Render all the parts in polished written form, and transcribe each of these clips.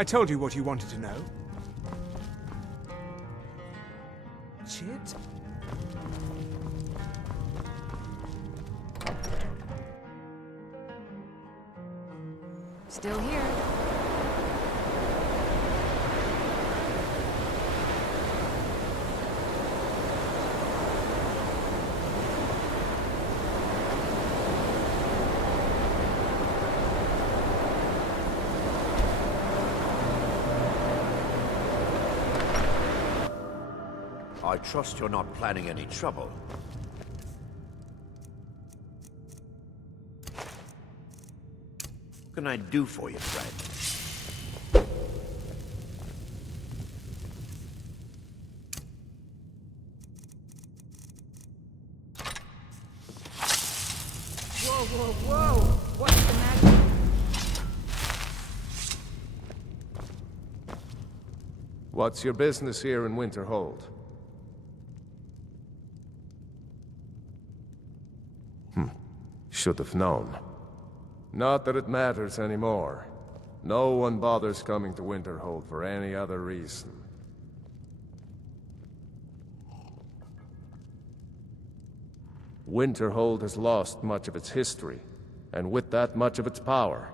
I told you what you wanted to know. Shit. Still here. I trust you're not planning any trouble. What can I do for you, friend? Whoa, whoa, whoa! What's the matter? What's your business here in Winterhold? Should have known. Not that it matters anymore. No one bothers coming to Winterhold for any other reason. Winterhold has lost much of its history, and with that much of its power.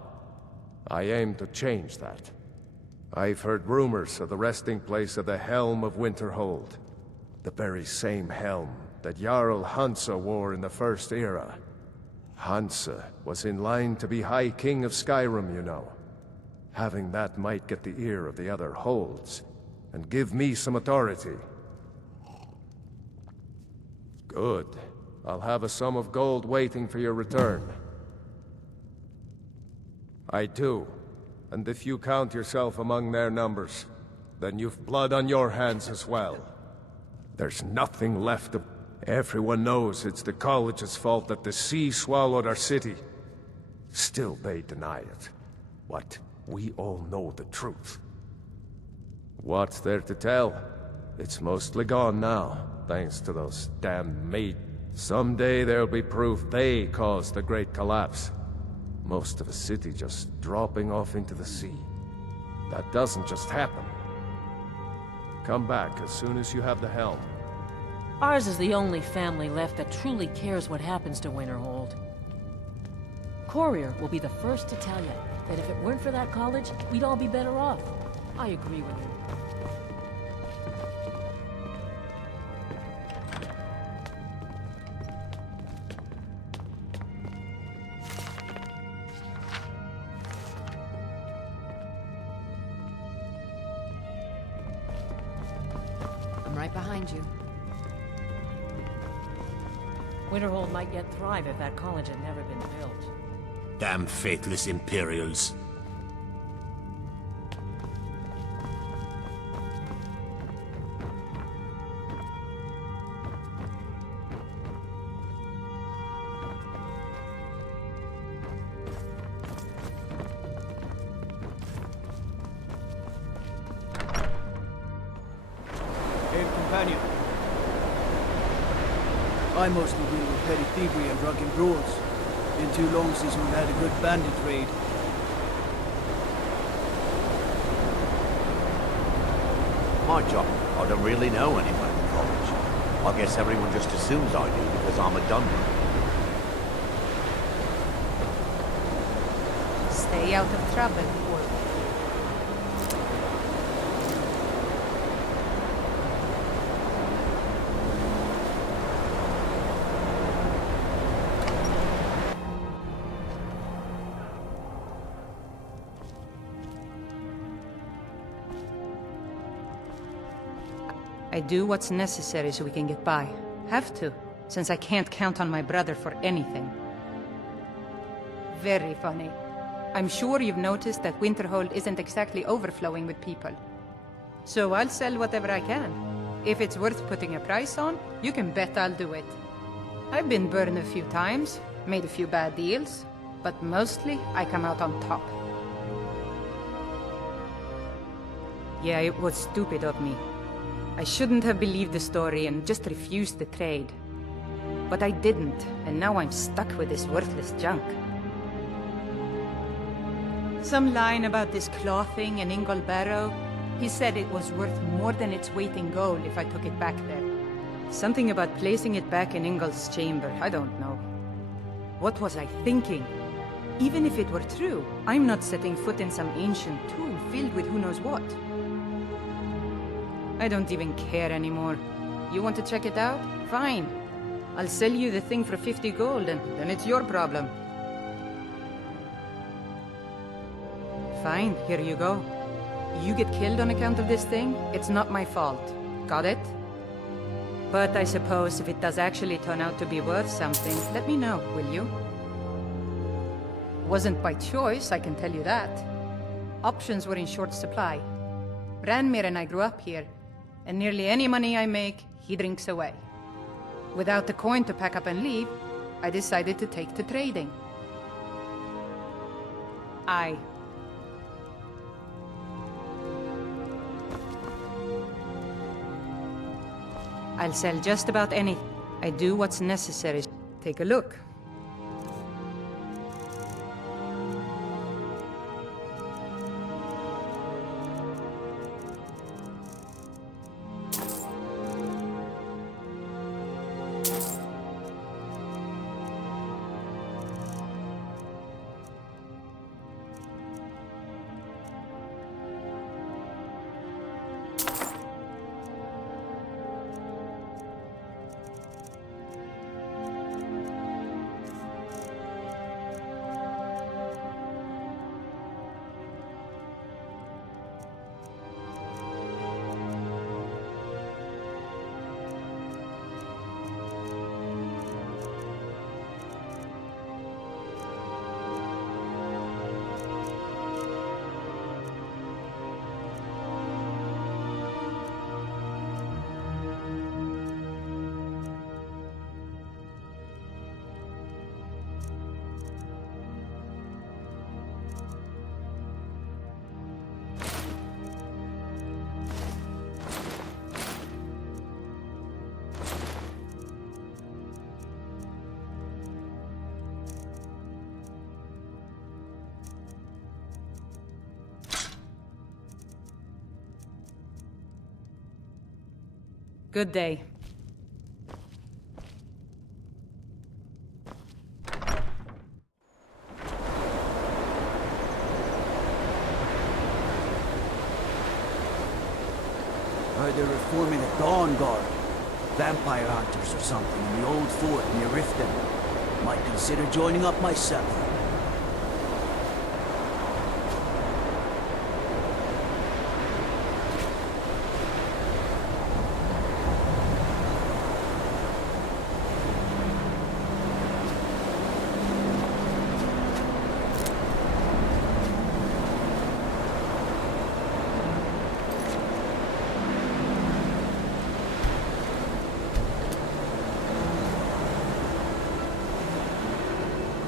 I aim to change that. I've heard rumors of the resting place of the Helm of Winterhold. The very same helm that Jarl Hansa wore in the First Era. Hansa was in line to be High King of Skyrim, you know. Having that might get the ear of the other holds, and give me some authority. Good. I'll have a sum of gold waiting for your return. I do. And if you count yourself among their numbers, then you've blood on your hands as well. There's nothing left of... Everyone knows it's the college's fault that the sea swallowed our city. Still they deny it. But we all know the truth. What's there to tell? It's mostly gone now, thanks to those damn maidens. Someday there'll be proof they caused the Great Collapse. Most of a city just dropping off into the sea. That doesn't just happen. Come back as soon as you have the helm. Ours is the only family left that truly cares what happens to Winterhold. Courier will be the first to tell you that if it weren't for that college, we'd all be better off. I agree with you. I'm right behind you. Winterhold might yet thrive if that college had never been built. Damn faithless Imperials. Hail, companion. I mostly deal with petty thievery and drunken brawls. Been too long since we've had a good bandit raid. My job, I don't really know anyone at the college. I guess everyone just assumes I do because I'm a Dundee. Stay out of trouble, or... I do what's necessary so we can get by. Have to, since I can't count on my brother for anything. Very funny. I'm sure you've noticed that Winterhold isn't exactly overflowing with people. So I'll sell whatever I can. If it's worth putting a price on, you can bet I'll do it. I've been burned a few times, made a few bad deals, but mostly I come out on top. Yeah, it was stupid of me. I shouldn't have believed the story and just refused the trade. But I didn't, and now I'm stuck with this worthless junk. Some line about this clothing in Ingle Barrow. He said it was worth more than its weight in gold if I took it back there. Something about placing it back in Ingle's chamber, I don't know. What was I thinking? Even if it were true, I'm not setting foot in some ancient tomb filled with who knows what. I don't even care anymore. You want to check it out? Fine. I'll sell you the thing for 50 gold, and then it's your problem. Fine, here you go. You get killed on account of this thing, it's not my fault. Got it? But I suppose if it does actually turn out to be worth something, let me know, will you? Wasn't by choice, I can tell you that. Options were in short supply. Ranmir and I grew up here, and nearly any money I make, he drinks away. Without the coin to pack up and leave, I decided to take to trading. I'll sell just about anything. I do what's necessary. Take a look. Good day. Heard they're reforming a Dawn Guard. Vampire hunters or something in the old fort near Riften. Might consider joining up myself.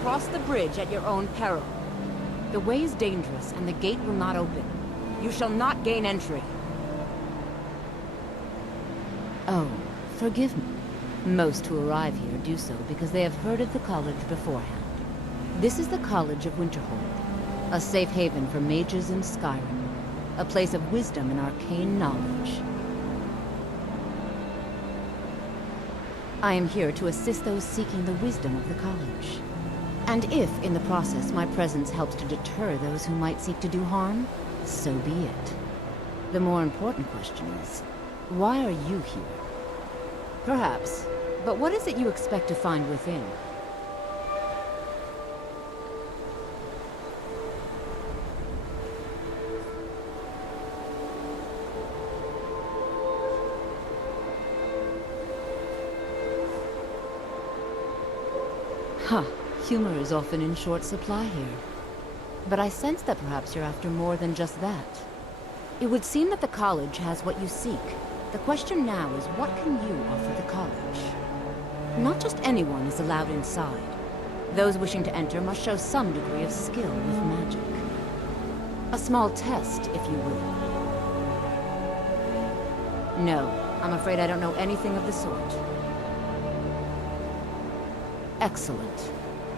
Cross the bridge at your own peril. The way is dangerous, and the gate will not open. You shall not gain entry. Oh, forgive me. Most who arrive here do so because they have heard of the college beforehand. This is the College of Winterhold, a safe haven for mages in Skyrim, a place of wisdom and arcane knowledge. I am here to assist those seeking the wisdom of the college. And if, in the process, my presence helps to deter those who might seek to do harm, so be it. The more important question is, why are you here? Perhaps, but what is it you expect to find within? Huh. Humor is often in short supply here. But I sense that perhaps you're after more than just that. It would seem that the college has what you seek. The question now is, what can you offer the college? Not just anyone is allowed inside. Those wishing to enter must show some degree of skill with magic. A small test, if you will. No, I'm afraid I don't know anything of the sort. Excellent.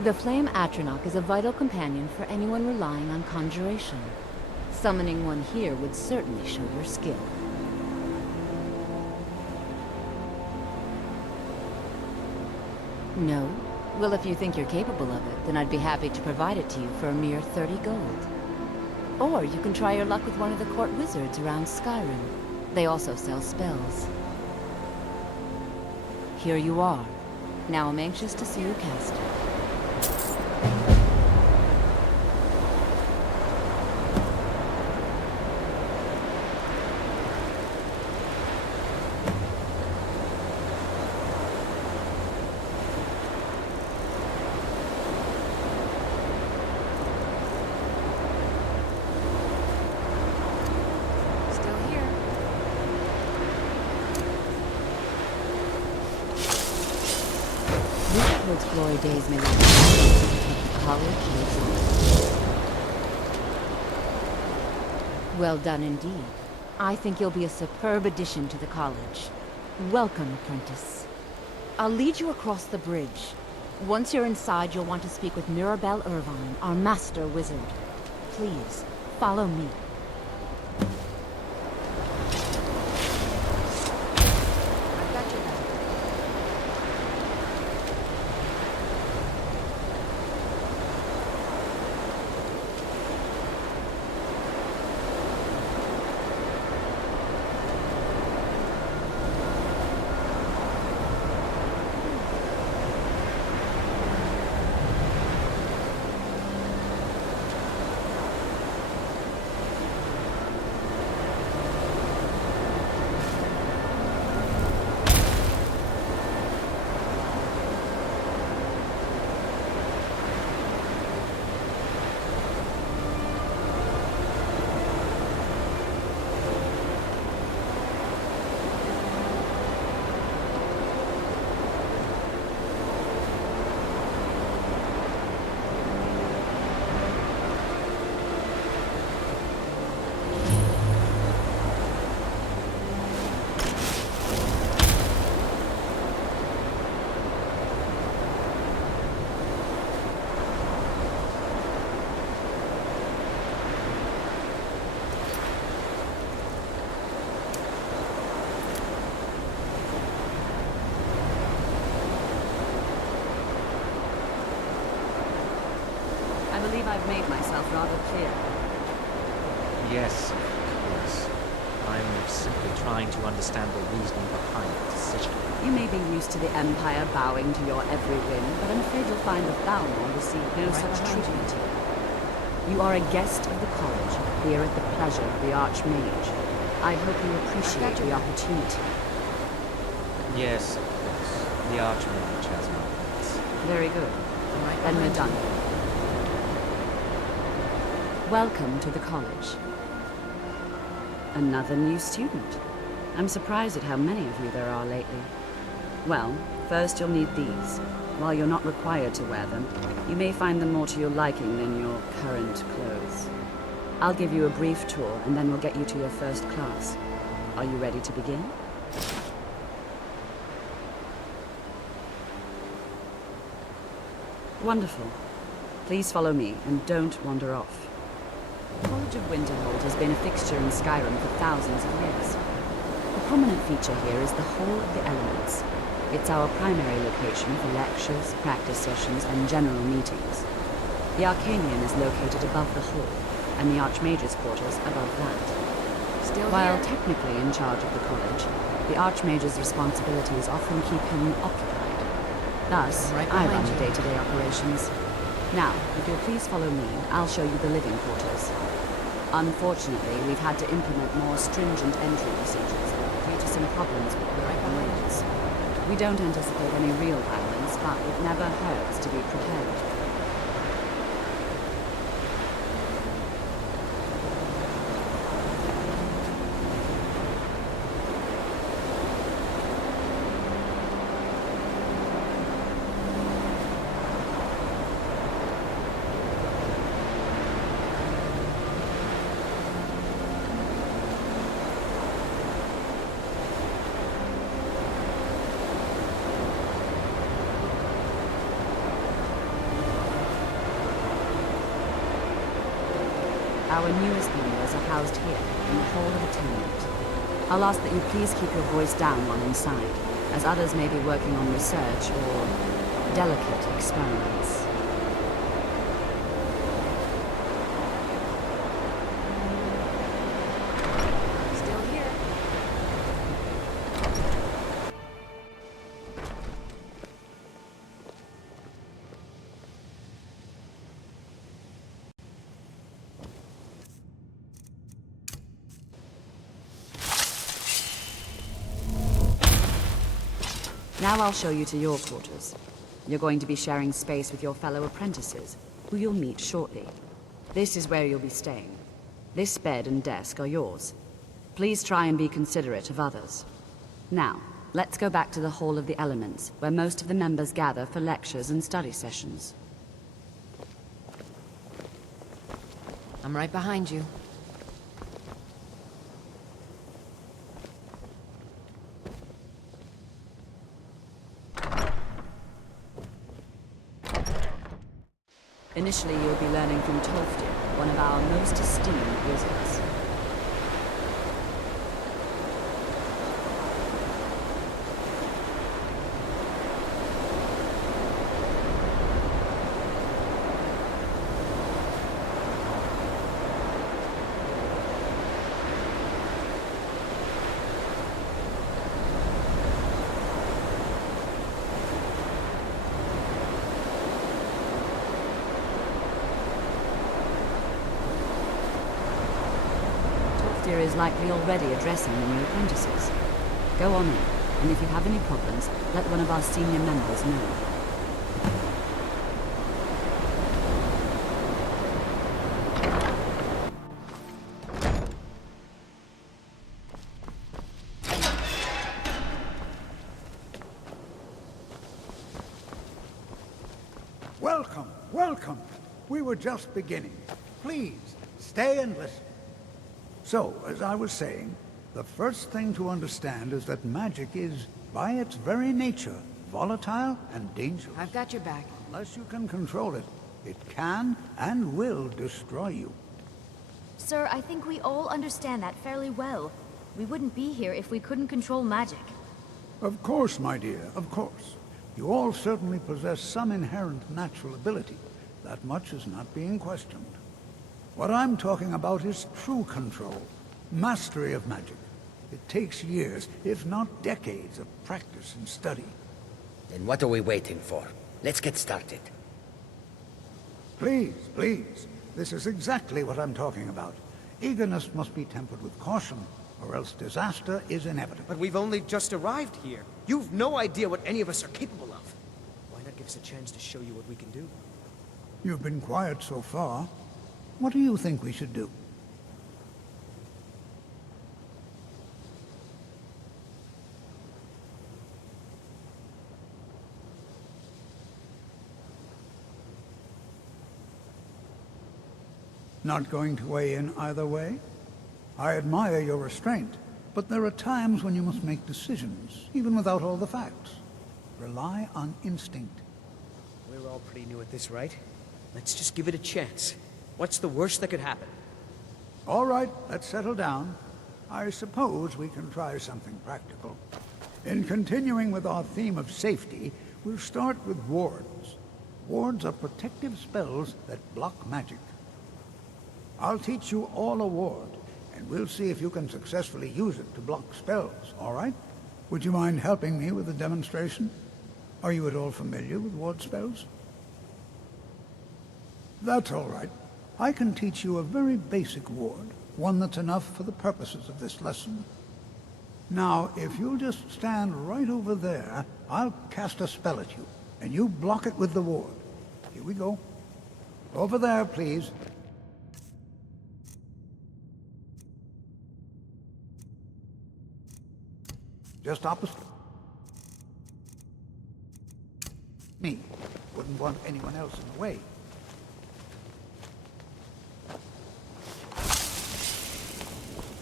The Flame Atronach is a vital companion for anyone relying on conjuration. Summoning one here would certainly show your skill. No? Well, if you think you're capable of it, then I'd be happy to provide it to you for a mere 30 gold. Or you can try your luck with one of the court wizards around Skyrim. They also sell spells. Here you are. Now I'm anxious to see you cast it. Still here. Wizardhood's glory days may last, but the college lives on. Well done indeed. I think you'll be a superb addition to the college. Welcome, apprentice. I'll lead you across the bridge. Once you're inside, you'll want to speak with Mirabelle Irvine, our master wizard. Please, follow me. I've got your back. I believe I've made myself rather clear. Yes, of course. I'm simply trying to understand the reasoning behind the decision. You may be used to the Empire bowing to your every whim, but I'm afraid you'll find that Balmor receive no such treatment. You are a guest of the college, here at the pleasure of the Archmage. I hope you appreciate the opportunity. Yes, of course. The Archmage has my thanks. Very good. Then we're done. Welcome to the college. Another new student. I'm surprised at how many of you there are lately. Well, first you'll need these. While you're not required to wear them, you may find them more to your liking than your current clothes. I'll give you a brief tour, and then we'll get you to your first class. Are you ready to begin? Wonderful. Please follow me, and don't wander off. The College of Winterhold has been a fixture in Skyrim for thousands of years. A prominent feature here is the Hall of the Elements. It's our primary location for lectures, practice sessions, and general meetings. The Arcanium is located above the hall, and the Archmage's quarters above that. Still While here. technically in charge of the college, the Archmage's responsibilities often keep him occupied. Thus, Right I behind run the you. day-to-day operations. Now, if you'll please follow me, I'll show you the living quarters. Unfortunately, we've had to implement more stringent entry procedures due to some problems with the walls. We don't anticipate any real violence, but it never hurts to be prepared. Our newest members are housed here, in the Hall of Atonement. I'll ask that you please keep your voice down while inside, as others may be working on research or delicate experiments. Still here. Now I'll show you to your quarters. You're going to be sharing space with your fellow apprentices, who you'll meet shortly. This is where you'll be staying. This bed and desk are yours. Please try and be considerate of others. Now, let's go back to the Hall of the Elements, where most of the members gather for lectures and study sessions. I'm right behind you. Initially, you'll be learning from Tolfdir, one of our most esteemed wizards. Tolfdir is likely already addressing the new apprentices. Go on in, and if you have any problems, let one of our senior members know. Welcome, welcome. We were just beginning. Please, stay and listen. So, as I was saying, the first thing to understand is that magic is, by its very nature, volatile and dangerous. I've got your back. Unless you can control it, it can and will destroy you. Sir, I think we all understand that fairly well. We wouldn't be here if we couldn't control magic. Of course, my dear, of course. You all certainly possess some inherent natural ability. That much is not being questioned. What I'm talking about is true control, mastery of magic. It takes years, if not decades, of practice and study. Then what are we waiting for? Let's get started. Please, please. This is exactly what I'm talking about. Eagerness must be tempered with caution, or else disaster is inevitable. But we've only just arrived here. You've no idea what any of us are capable of. Why not give us a chance to show you what we can do? You've been quiet so far. What do you think we should do? Not going to weigh in either way? I admire your restraint, but there are times when you must make decisions, even without all the facts. Rely on instinct. We're all pretty new at this, right? Let's just give it a chance. What's the worst that could happen? All right, let's settle down. I suppose we can try something practical. In continuing with our theme of safety, we'll start with wards. Wards are protective spells that block magic. I'll teach you all a ward, and we'll see if you can successfully use it to block spells, all right? Would you mind helping me with a demonstration? Are you at all familiar with ward spells? That's all right. I can teach you a very basic ward, one that's enough for the purposes of this lesson. Now, if you'll just stand right over there, I'll cast a spell at you, and you block it with the ward. Here we go. Over there, please. Just opposite me. Wouldn't want anyone else in the way.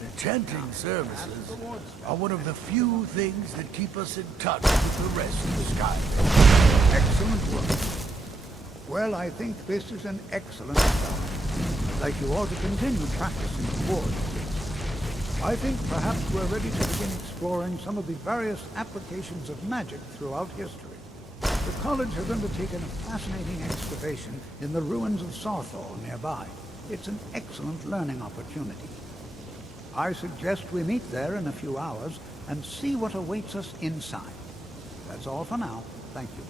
Enchanting services are one of the few things that keep us in touch with the rest of the sky. Excellent work. Well, I think this is an excellent start. like you ought to continue practicing the ward. I think perhaps we're ready to begin exploring some of the various applications of magic throughout history. The college has undertaken a fascinating excavation in the ruins of Sarthor nearby. It's an excellent learning opportunity. I suggest we meet there in a few hours and see what awaits us inside. That's all for now. Thank you.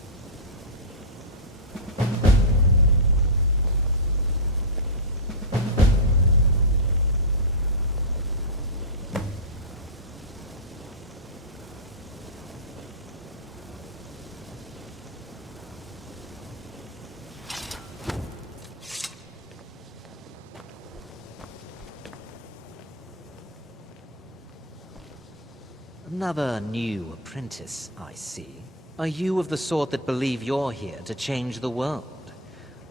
Another new apprentice, I see. Are you of the sort that believe you're here to change the world?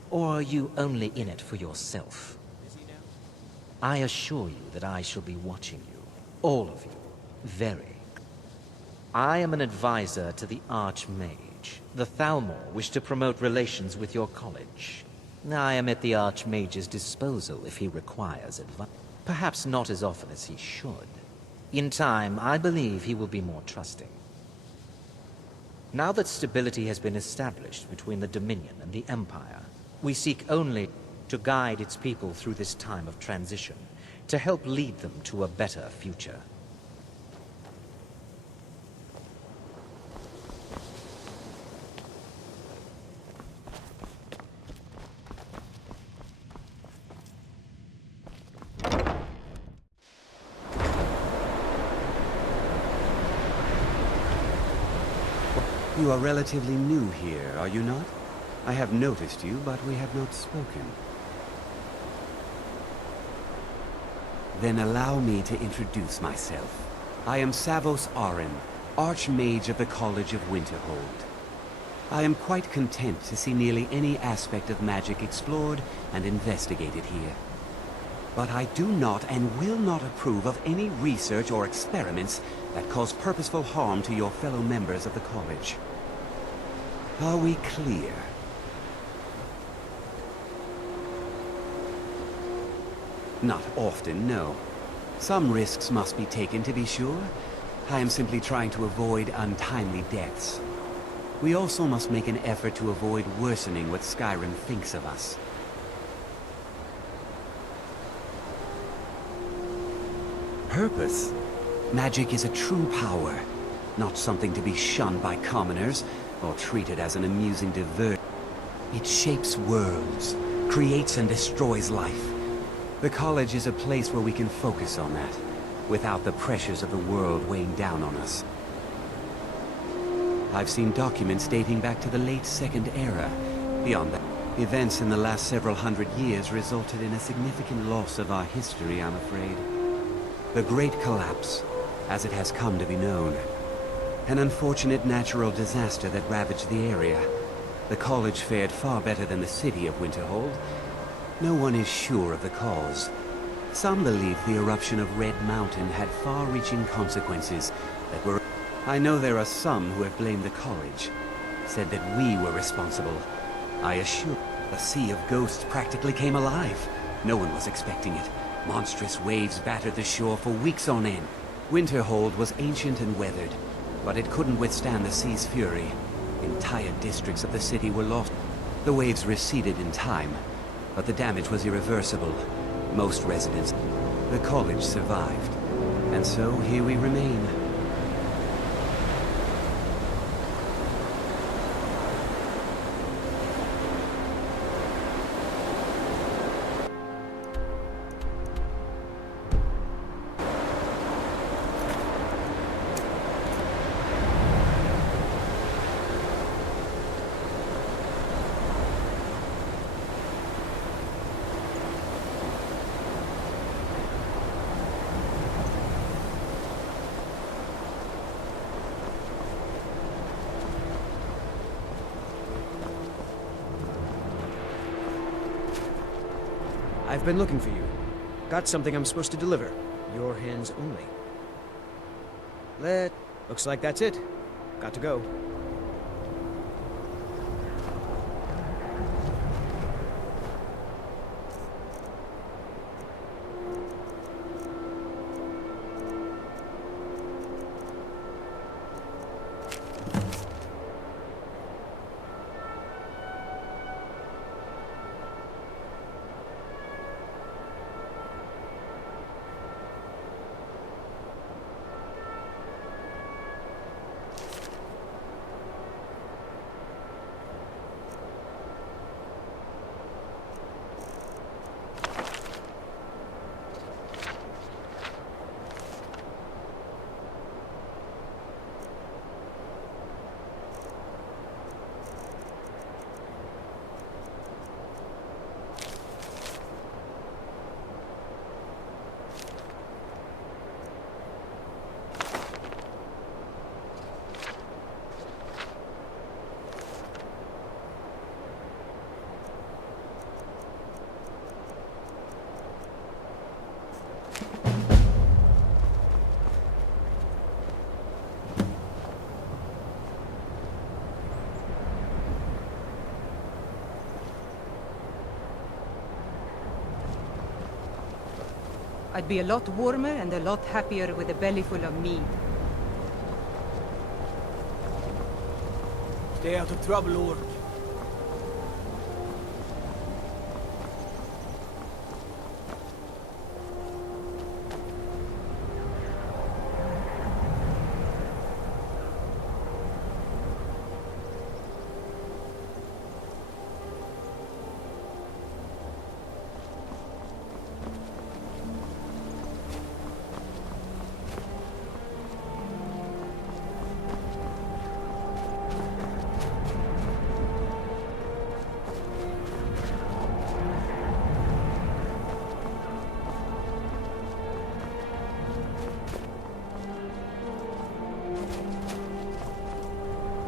Or are you only in it for yourself? I assure you that I shall be watching you, all of you, very. I am an advisor to the Archmage. The Thalmor wish to promote relations with your college. I am at the Archmage's disposal if he requires advice. Perhaps not as often as he should. In time, I believe he will be more trusting. Now that stability has been established between the Dominion and the Empire, we seek only to guide its people through this time of transition, to help lead them to a better future. You are relatively new here, are you not? I have noticed you, but we have not spoken. Then allow me to introduce myself. I am Savos Aren, Archmage of the College of Winterhold. I am quite content to see nearly any aspect of magic explored and investigated here. But I do not and will not approve of any research or experiments that cause purposeful harm to your fellow members of the college. Are we clear? Not often, no. Some risks must be taken, to be sure. I am simply trying to avoid untimely deaths. We also must make an effort to avoid worsening what Skyrim thinks of us. Purpose? Magic is a true power, not something to be shunned by commoners, or treated as an amusing diversion. It shapes worlds, creates and destroys life. The college is a place where we can focus on that, without the pressures of the world weighing down on us. I've seen documents dating back to the late Second Era. Beyond that, events in the last several hundred years resulted in a significant loss of our history, I'm afraid. The Great Collapse, as it has come to be known. An unfortunate natural disaster that ravaged the area. The college fared far better than the city of Winterhold. No one is sure of the cause. Some believe the eruption of Red Mountain had far-reaching consequences that were... I know there are some who have blamed the college, said that we were responsible. I assure the Sea of Ghosts practically came alive. No one was expecting it. Monstrous waves battered the shore for weeks on end. Winterhold was ancient and weathered, but it couldn't withstand the sea's fury. Entire districts of the city were lost. The waves receded in time, but the damage was irreversible. Most residents, the college survived. And so here we remain. I've been looking for you. Got something I'm supposed to deliver. Your hands only. Looks like that's it. Got to go. I'd be a lot warmer and a lot happier with a belly full of mead. Stay out of trouble, Lord.